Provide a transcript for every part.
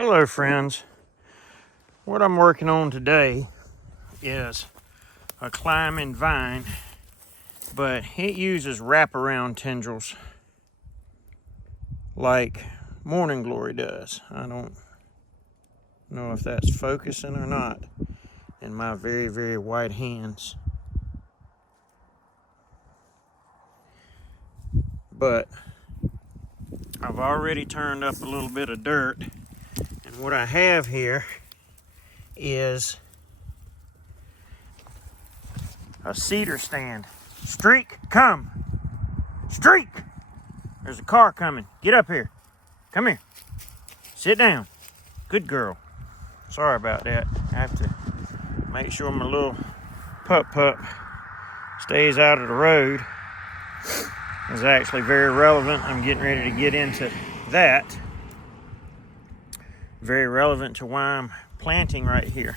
Hello friends, what I'm working on today is a climbing vine, but it uses wraparound tendrils like Morning Glory does. I don't know if that's focusing or not in my very white hands, but I've already turned up a little bit of dirt, and what I have here is a cedar stand. Streak, come! Streak! There's a car coming. Get up here. Come here. Sit down. Good girl. Sorry about that. I have to make sure my little pup stays out of the road. It's actually very relevant. I'm getting ready to get into that. Very relevant to why I'm planting right here.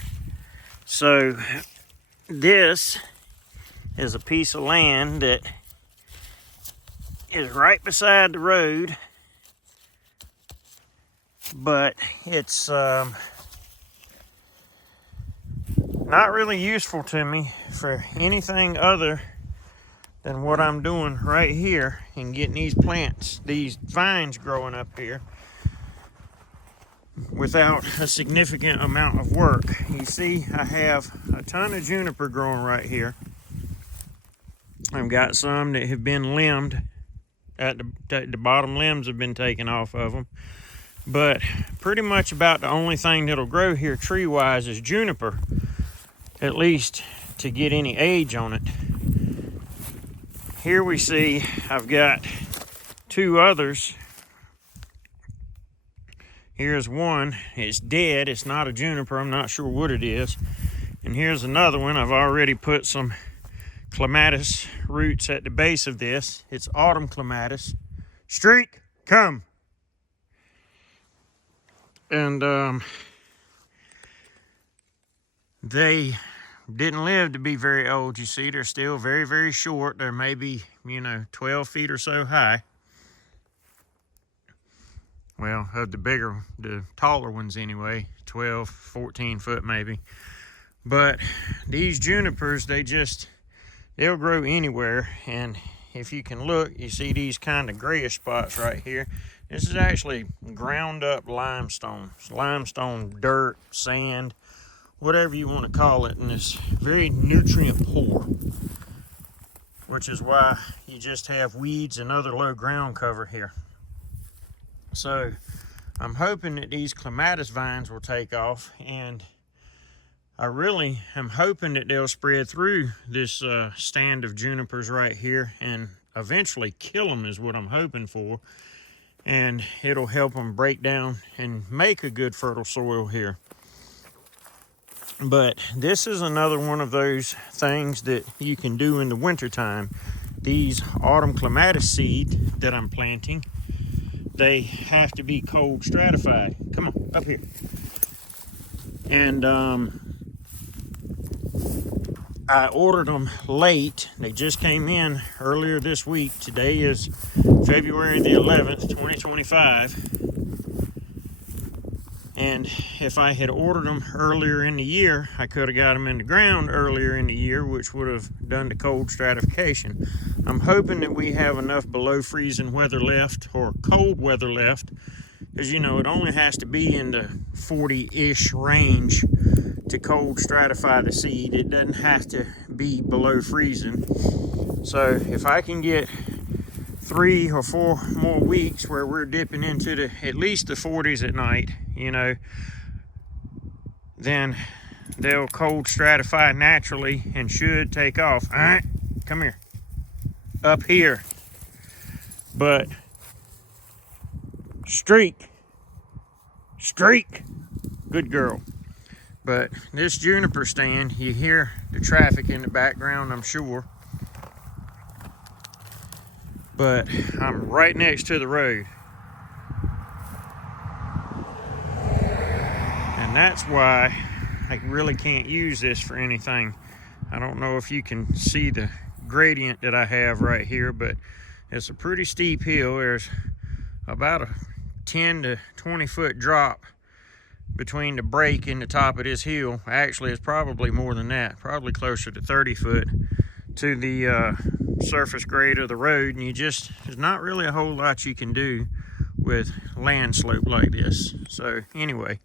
So this is a piece of land that is right beside the road, but it's not really useful to me for anything other than what I'm doing right here and getting these plants, these vines growing up here without a significant amount of work. You see, I have a ton of juniper growing right here. I've got some that have been limbed. The bottom limbs have been taken off of them. But pretty much about the only thing that'll grow here tree-wise is juniper, at least to get any age on it. Here we see I've got two others. Here's one. It's dead. It's not a juniper. I'm not sure what it is. And here's another one. I've already put some clematis roots at the base of this. It's Autumn Clematis. Streak, come. And they didn't live to be very old. You see, they're still very short. They're maybe, 12 feet or so high. Well, of the taller ones anyway, 12, 14 foot maybe. But these junipers, they'll grow anywhere. And if you can look, you see these kind of grayish spots right here. This is actually ground up limestone. It's limestone, dirt, sand, whatever you want to call it. And it's very nutrient poor, which is why you just have weeds and other low ground cover here. So I'm hoping that these clematis vines will take off, and I really am hoping that they'll spread through this stand of junipers right here and eventually kill them is what I'm hoping for. And it'll help them break down and make a good fertile soil here. But this is another one of those things that you can do in the wintertime. These autumn clematis seed that I'm planting, they have to be cold stratified. Come on, up here. And I ordered them late. They just came in earlier this week. Today is February the 11th, 2025. And if I had ordered them earlier in the year, I could have got them in the ground earlier in the year, which would have done the cold stratification. I'm hoping that we have enough below freezing weather left, or cold weather left, because it only has to be in the 40-ish range to cold stratify the seed. It doesn't have to be below freezing. So if I can get 3 or 4 more weeks where we're dipping into at least the 40s at night, then they'll cold stratify naturally and should take off. All right, come here. Up here. But streak, good girl. But this juniper stand, you hear the traffic in the background, I'm sure. But I'm right next to the road. And that's why I really can't use this for anything. I don't know if you can see the gradient that I have right here, but it's a pretty steep hill. There's about a 10 to 20 foot drop between the break and the top of this hill. Actually, it's probably more than that, probably closer to 30 foot to the surface grade of the road, and there's not really a whole lot you can do with land slope like this. So anyway,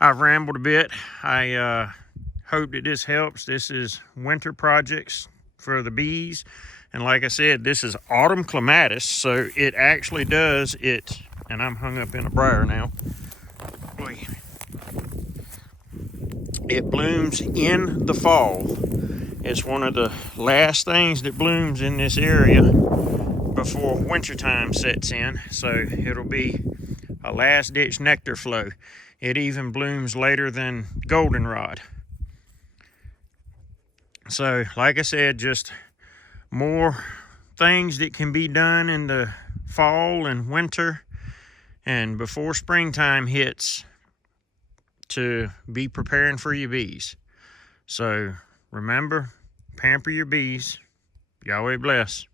I've rambled a bit. I hope that this helps. This is winter projects for the bees, and like I said, this is Autumn Clematis, so it actually does it. And I'm hung up in a briar now. It blooms in the fall. It's one of the last things that blooms in this area before wintertime sets in, so it'll be a last-ditch nectar flow. It even blooms later than goldenrod. So, like I said, just more things that can be done in the fall and winter and before springtime hits to be preparing for your bees. So remember, pamper your bees. Yahweh bless.